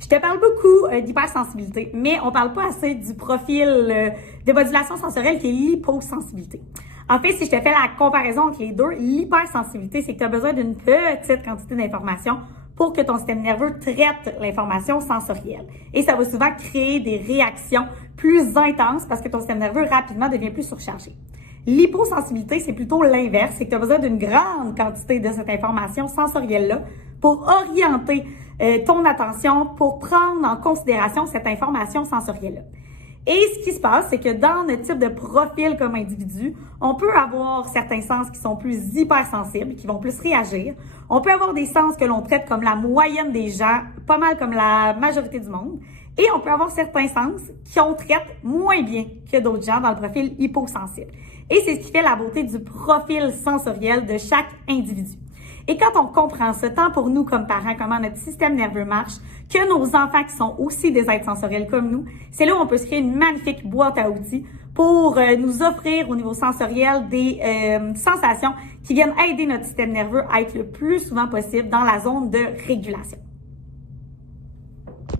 Je te parle beaucoup d'hypersensibilité, mais on parle pas assez du profil de modulation sensorielle qui est l'hyposensibilité. En fait, si je te fais la comparaison entre les deux, l'hypersensibilité, c'est que tu as besoin d'une petite quantité d'informations pour que ton système nerveux traite l'information sensorielle. Et ça va souvent créer des réactions plus intenses parce que ton système nerveux rapidement devient plus surchargé. L'hyposensibilité, c'est plutôt l'inverse, c'est que tu as besoin d'une grande quantité de cette information sensorielle-là pour orienter ton attention, pour prendre en considération cette information sensorielle-là. Et ce qui se passe, c'est que dans notre type de profil comme individu, on peut avoir certains sens qui sont plus hypersensibles, qui vont plus réagir. On peut avoir des sens que l'on traite comme la moyenne des gens, pas mal comme la majorité du monde. Et on peut avoir certains sens qu'on traite moins bien que d'autres gens dans le profil hyposensible. Et c'est ce qui fait la beauté du profil sensoriel de chaque individu. Et quand on comprend ça, tant pour nous comme parents, comment notre système nerveux marche, que nos enfants qui sont aussi des êtres sensoriels comme nous, c'est là où on peut se créer une magnifique boîte à outils pour nous offrir au niveau sensoriel des sensations qui viennent aider notre système nerveux à être le plus souvent possible dans la zone de régulation.